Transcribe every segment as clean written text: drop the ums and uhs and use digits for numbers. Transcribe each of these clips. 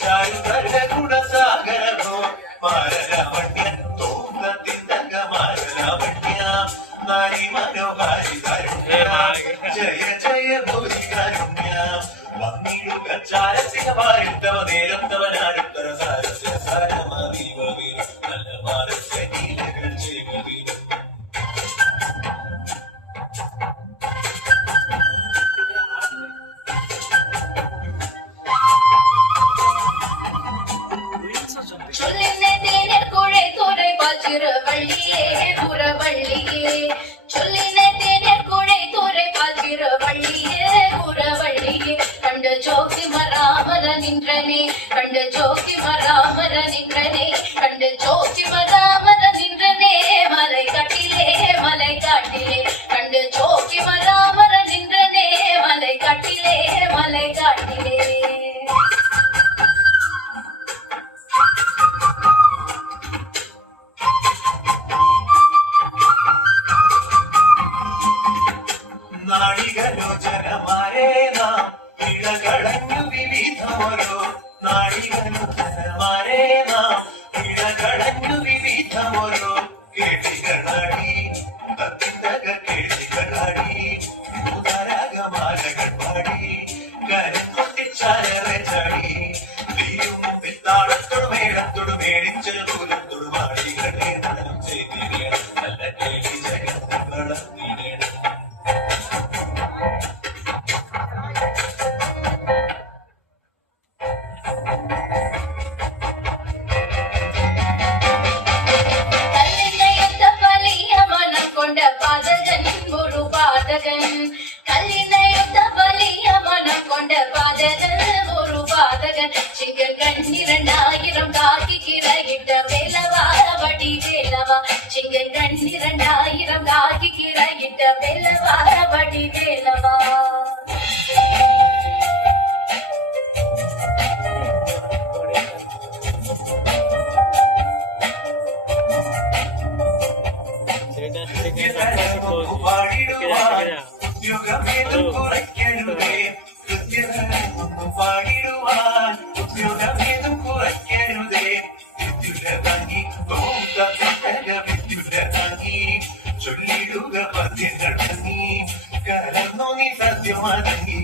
ചാരുതര ഗുണസാഗരോ മാരലാവണ്യ തോന്നത്തിന്തക മാരലാവണ്യ നാരി മനോഹാരി കാരുണ്യ ജയ ജയ ഭൂരി കാരുണ്യ വന്നിടുക ചാരസികമായിട്ടവ നേരത്തവനാരുത്തര സാരസ്യ സാരമറിവവേ നല്ല മാരസ്യ നീലകൾ ചെയ്വവേ வள்ளியே புறவள்ளியே சொல்லின தேனர் குழை துறை பால்கிற வள்ளியே புறவள்ளியே கண்ட ஜோதி மராமர நின்றனே கண்ட ஜோதி மராமர நின்றனே கண்ட ஜோதி மராமர நின்றனே மலை காட்டிலே கண்ட ஜோதி மராமர நின்றனே மலை காட்டிலே നാഴികലോചനമാരേ നാം ഇഴകളഞ്ഞു വിവിധമോരോ നാഴികലോചനമാരേ നാം ഇഴകളഞ്ഞു വിവിധമോരോ കേളികളാടി തത്തിന്തക കേളികളാടി മുതരാഗമാലകൾ പാടി കരക്കൊട്ടിച്ചാലറെ ചാടി തീയും മുമ്പിൽ താളത്തോട് മേളത്തോട് മേടിച്ച കൂലത്തോട് മാടികളെ നടനം ചെയ്തിടണം നല്ല കേളി ജഗത്ത് വളർത്തിടണം கல்லினையொத்த பலிய மனம் கொண்ட பாதகன் ஒரு பாதகன் சிங்கர் கண்ணிரண்டாயிரம் காக்கிக்கிற வேலவா வடி வேலவா சிங்கர் கண்ணிரண்டாயிரம் காக்கிக்கிற வேலவா வடி வேலவா ഉദ്യോഗമേതും കുറയ്ക്കരുതേ പാടിടുവാൻ ഉദ്യോഗമേതും കുറയ്ക്കരുതേ വിദ്യുര ഭംഗി വിദ്യുര ഭംഗി ചൊല്ലിടുക പദ്യങ്ങൾ ഭംഗി കലർന്നു നീ സത്യമടങ്ങി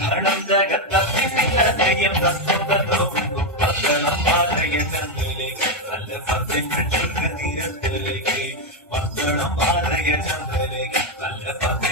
ധനം തകർത്തയം തത്വതോ പത്തണം പാതയ ചന്ദ്രലേക്ക് നല്ല പദ്യങ്ങൾ ചൊല്ല തീരത്തിലേക്ക് പത്തണം പാതയ ചന്ദ്രലേക്ക് നല്ല പദ്യ